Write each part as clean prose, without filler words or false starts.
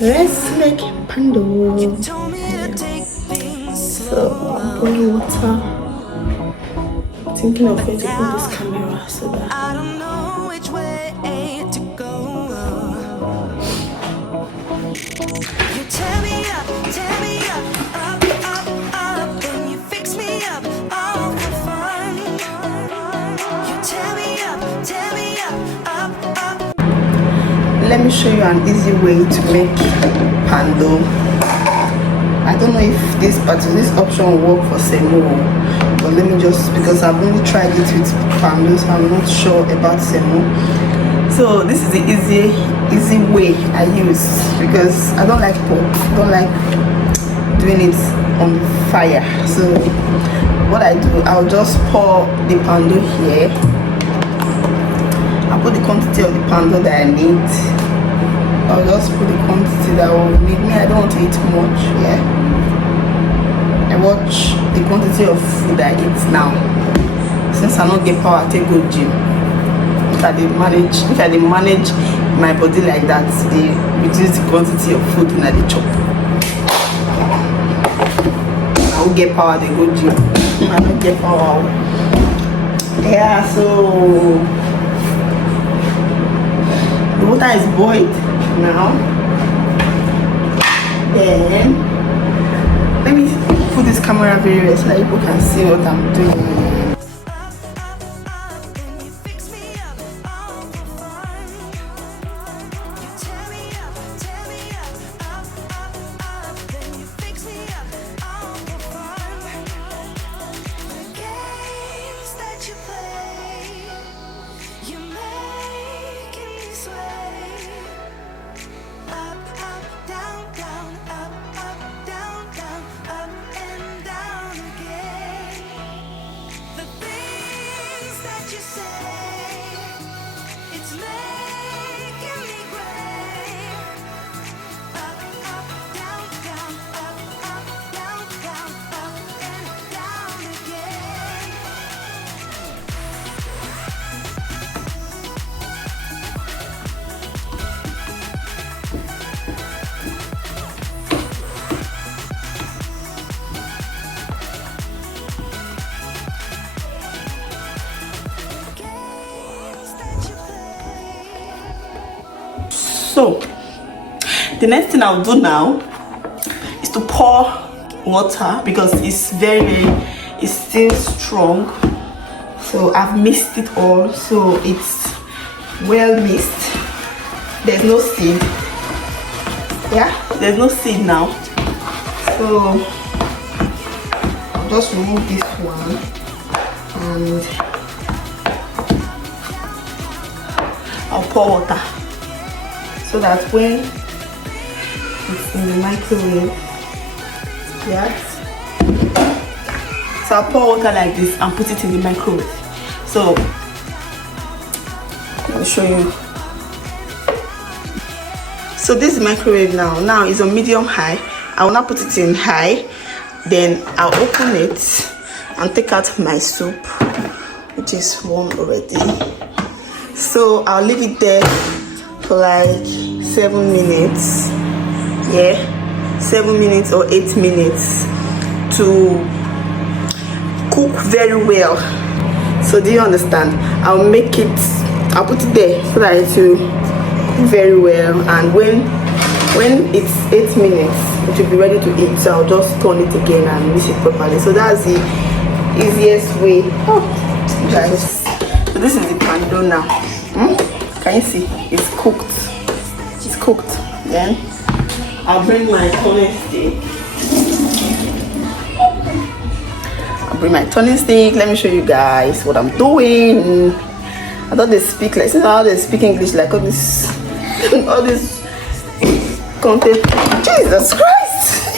Let's make poundo. So I'm pouring water. I'm thinking of where to put this camera so that I don't know which way to go. You tear me up, up, then you fix me up, all for fun. You tear me up, up. Let me show you an easy way to make poundo. I don't know if this option will work for semo, but let me just, because I've only tried it with poundo, so I'm not sure about semo. So this is the easy way I use, because I don't like pork, don't like doing it on fire. So what I do, I'll just pour the poundo here. I'll put the quantity of the poundo that I need. I'll just put the quantity that I will need. Me, I don't want to eat much. Yeah, I watch the quantity of food I eat now. Since I don't get power, I take go gym. If I did manage my body like that, they reduce the quantity of food in the chop. I will get power, they go gym. I don't get power. Yeah, so the water is boiled now. Then let me put this camera very well so that people can see what I'm doing. So the next thing I'll do now is to pour water, because it's it's still strong. So I've mixed it all, so it's well mixed. There's no seed. Yeah, there's no seed now. So I'll just remove this one and I'll pour water, so that when it's in the microwave, yes. So I'll pour water like this and put it in the microwave. So I'll show you. So this is microwave now. Now it's on medium high. I will not put it in high. Then I'll open it and take out my soup, which is warm already. So I'll leave it there for like 7 minutes. Yeah, 7 minutes or 8 minutes to cook very well. So do you understand? I'll put it there so that it will cook very well, and when it's 8 minutes it will be ready to eat. So I'll just turn it again and mix it properly. So that's the easiest way. Oh guys, so this is the poundo now. Can you see? It's cooked. It's cooked. Then I'll bring my turning stick. Let me show you guys what I'm doing. I thought they speak like, since how they speak English like all this all this content. Jesus Christ.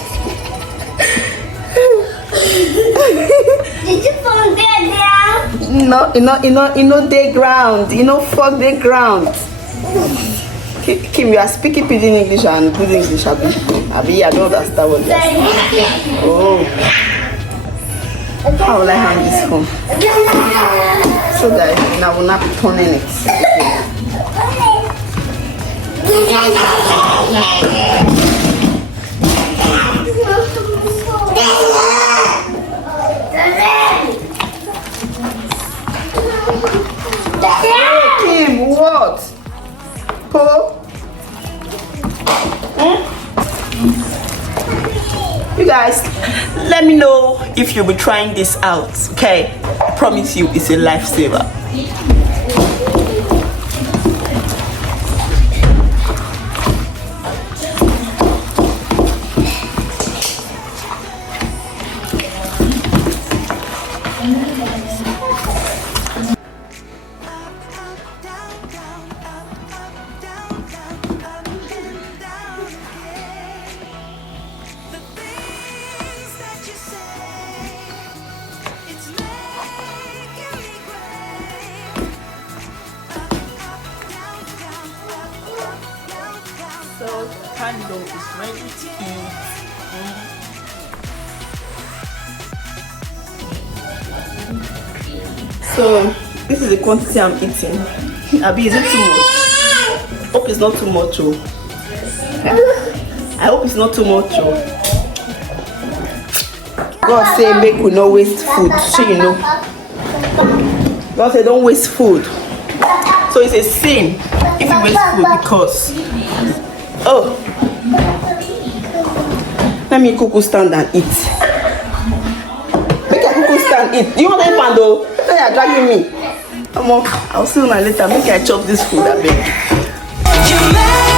Did you fall there now? No, the ground. Fuck the ground. Kim, you are speaking pidgin English and good English, Abi, I don't understand what you're saying. Oh. How will I hang this phone? So guys, I will not be turning it. Kim, what? Po? You guys, let me know if you'll be trying this out, okay? I promise you, it's a lifesaver. So, Poundo is ready to eat. So, this is the quantity I'm eating. Abi, is it too much? Hope it's not too much. Oh. I hope it's not too much. Oh. God say make we no waste food, so you know. God say don't waste food. So it's a sin if you waste food because let me cuckoo stand and eat. Make a cuckoo stand eat. Do you want any Poundo? Say you're dragging me. Come on, I'll see you later. Make I chop this food a bit.